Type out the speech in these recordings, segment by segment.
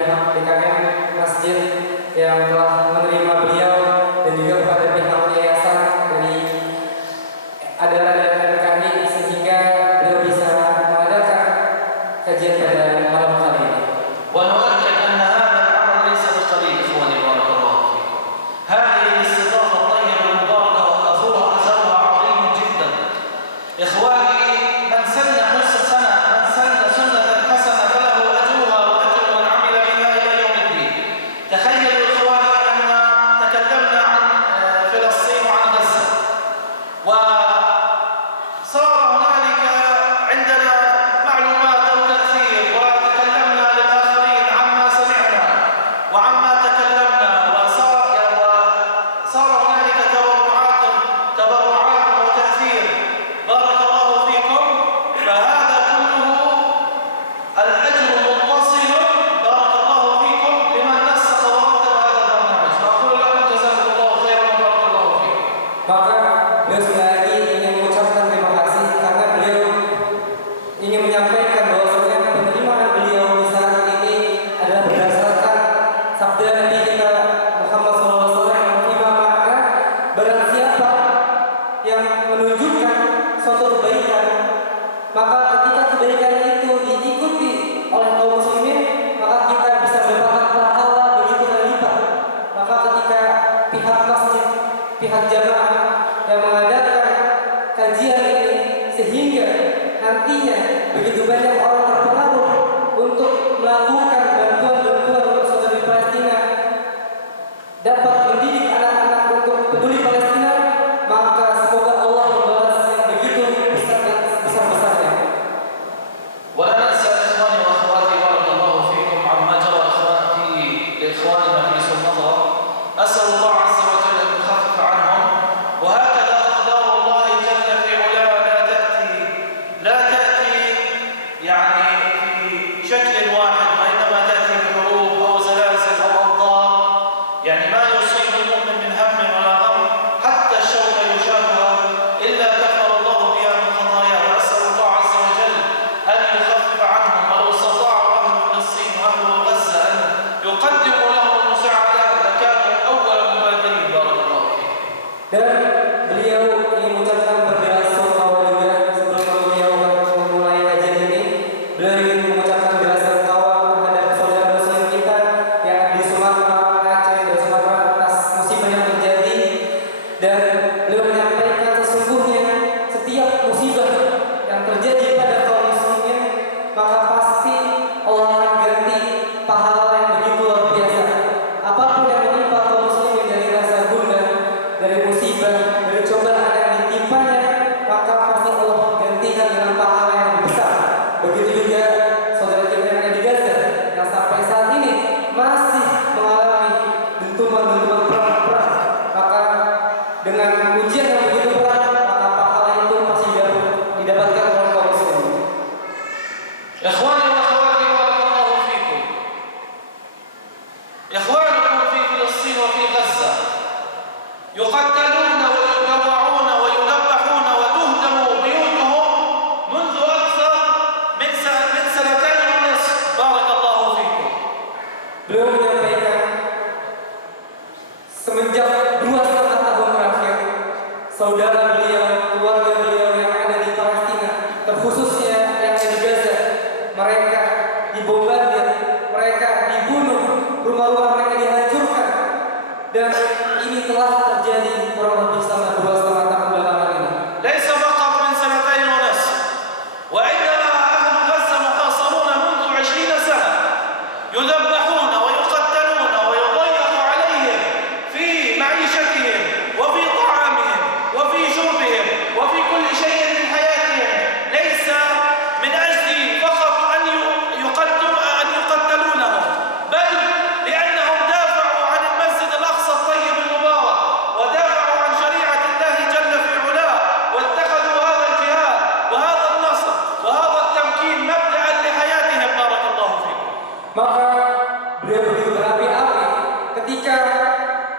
DKM Masjid yang telah menerima beliau dan juga kepada pihak yayasan dari adalah kami sehingga beliau bisa mengadakan kajian pada malam kali ini. ونؤكد أن هذا الأمر ليس بقليل إخواني بارك الله فيكم. هذه الاستضافة الطيبة المباركة وأثرها عظيم جدا. إخواني من سن سنة حسنة فله أجرها وأجر من عمل بها إلى يوم الدين. تخيلوا إخواني أن تكلمنا عن فلسطين وعن غزة وصار هنالك عندنا معلومات أو تأثير وتكلمنا للآخرين عما سمعنا وعما تكلمنا وصار هنالك تبرعات وتأثير. بارك الله فيكم. فهذا كله الأجر متصل بارك الله فيكم لمن نسق ورتب هذا البرنامج. فأقول لكم جزاكم الله خيرا وبارك الله فيكم. Maka beliau sekali lagi ingin mengucapkan terima kasih karena beliau ingin menyampaikan bahwasanya penerimaan beliau di saat ini adalah berdasarkan sabda Nabi kita Muhammad SAW yang maka barang siapa yang menunjukkan suatu kebaikan, maka ketika kebaikan itu diikuti oleh kaum muslimin, maka kita bisa mendapatkan pahala begitu berlipat. Maka ketika pihak masjid, pihak jamaah yang mengadakan kajian ini sehingga nantinya begitu banyak orang terpengaruh untuk melakukan bantuan-bantuan untuk saudara di Palestina, dapat mendidik anak-anak untuk peduli Palestina, maka semoga Allah membalas yang begitu besar-besarnya. ولا ننسى إخواني وأخواتي بارك الله فيكم عما جرى لإخواننا في سمطرة. أسأل الله عز وجل أن يخفف عنهم. وهكذا أقدار الله جل في علاه لا تأتي يعني في شكل واحد، وإنما تأتي بحروب أو زلازل أو أمطار. يعني ما يصيب المؤمن من هم ولا غم حتى الشوكة يشاكها إلا كفر الله بها من خطاياه. وأسأل الله عز وجل أن يخفف عنهم. ولو استطاع أهل فلسطين وأهل غزة أن يقدموا لهم المساعدة لكانوا أول المبادرين بارك الله فيهم. Dan beliau ingin mengucapkan belasungkawa juga sebelum beliau memulai kajian ini. Beliau ingin mengucapkan belasungkawa terhadap saudara muslim kita yang ada di Sumatera, Aceh dan Sumatera atas musibah yang terjadi. Dan beliau menyampaikan sesungguhnya setiap musibah yang terjadi pada kaum muslimin, maka pasti Allah akan ganti pahala yang begitu luar biasa. Apapun yang menimpa kaum muslimin dari rasa gundah, dari musibah, dari cobaan yang ditimpanya, maka pasti Allah gantikan dengan pahala yang lebih besar. Begitu juga saudara kita yang ada di Gaza, yang sampai saat ini masih mengalami dentuman-dentuman perang. Maka dengan ujian yang begitu berat, maka pahala itu pasti didapatkan oleh kaum muslimin. إخواني وأخواتي بارك الله فيكم. إخوانكم في فلسطين وفي غزة يقتلون ويجوعون ويذبحون وتهدم بيوتهم منذ أكثر من سنتين ونصف. بارك الله فيكم. Beliau menyampaikan semenjak 2,5 tahun terakhir, saudara beliau, keluarga beliau yang ada di Palestina, terkhususnya yang ada di Gaza, mereka dibombardir, mereka dibunuh, rumah-rumah mereka dihancurkan, dan ini telah terjadi kurang lebih selama 2,5 tahun belakangan ini. ليس فقط من سنتين ونصف، وإنما أهل غزة محاصرون منذ 20 سنة، يذبحون ويقتلون ويضيق عليهم في معيشتهم وفي طعامهم وفي شربهم وفي كل شيء من حياتهم. ليس من أجل فقط أن يقتلونهم، بل لأنهم دافعوا عن المسجد الأقصى الطيب المبارك، ودافعوا عن شريعة الله جل في علاه، واتخذوا هذا الجهاد وهذا النصر وهذا التمكين مبدأ لحياتهم. بارك الله فيكم. Maka beliau begitu berapi-api ketika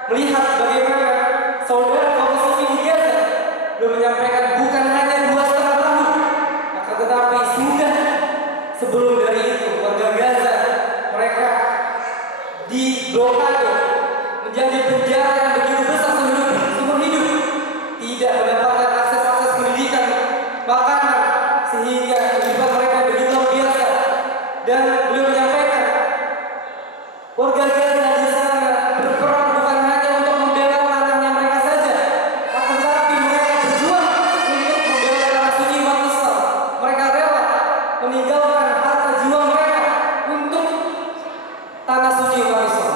melihat bagaimana saudara kaum muslimin di Gaza. Beliau menyampaikan bukan hanya 2,5 tahun, akan tetapi sudah sebelum dari itu warga Gaza mereka diblokade, menjadi penjara yang begitu besar seumur hidup, tidak mendapatkan akses pendidikan, makanan, sehingga kehidupan mereka begitu luar biasa. Dan beliau menyampaikan, warga Gaza di sana berperang bukan hanya untuk membela tanahnya mereka saja, akan tetapi mereka berjuang untuk membela tanah suci umat Islam. Mereka rela meninggalkan harta jiwa mereka untuk tanah suci umat Islam.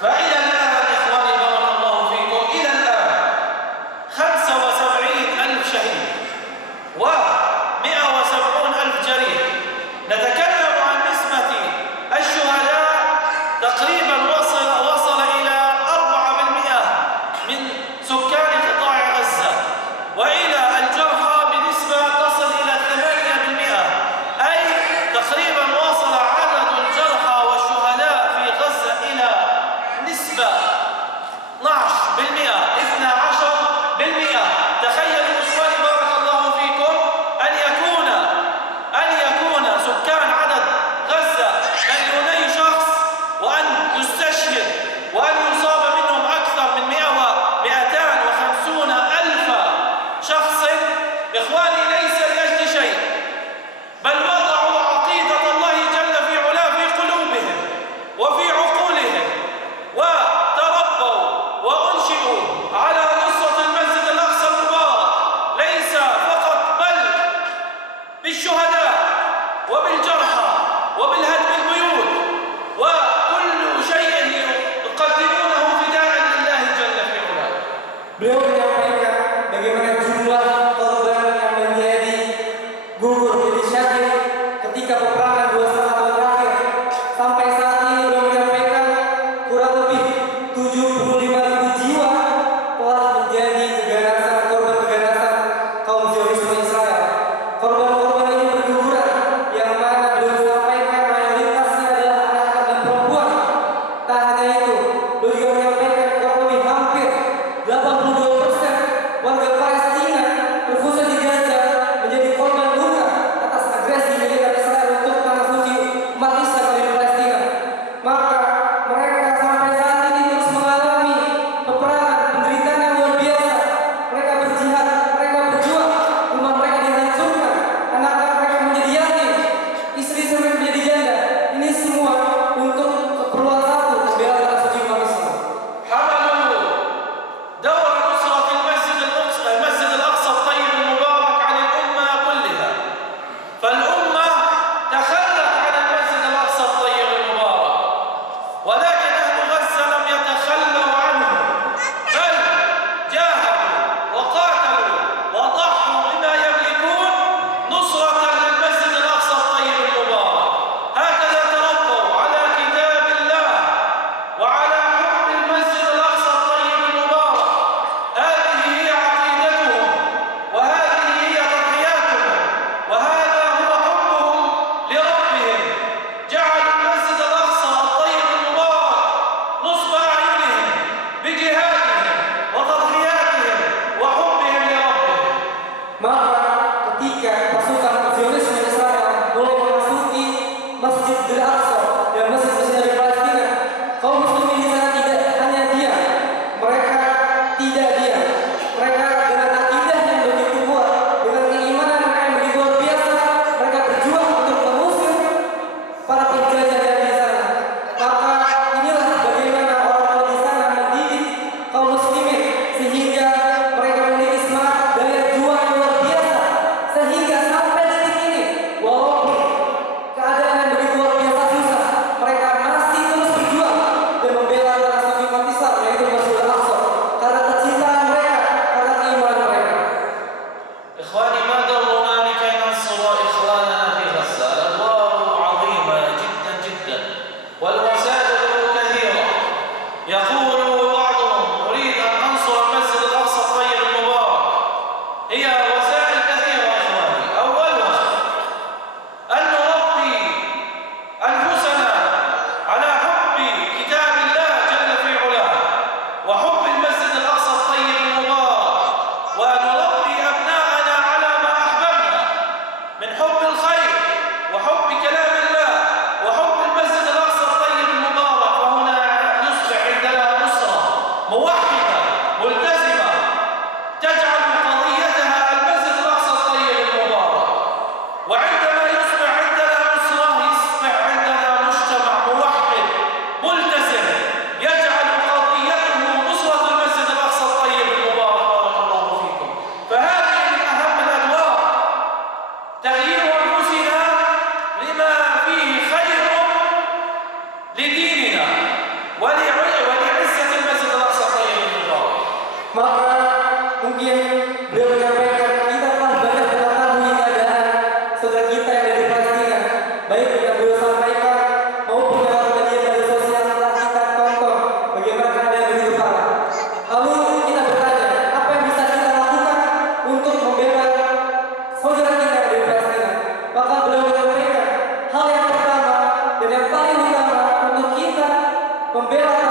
فإلى الآن إخواني بارك الله فيكم إلى الآن 5 ولعزة المسجد الأقصى طيب المبارك. Maka mungkin beliau menyampaikan kita telah banyak mengetahui keadaan saudara kita yang ada di Palestina, baik yang beliau sampaikan maupun lewat media sosial yang telah kita tonton bagaimana keadaan di Jepara. Lalu kita bertanya, apa yang bisa kita lakukan untuk membela saudara kita yang ada di Palestina? Maka beliau menyampaikan hal yang pertama dan yang paling utama untuk kita membela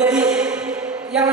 menjadi yang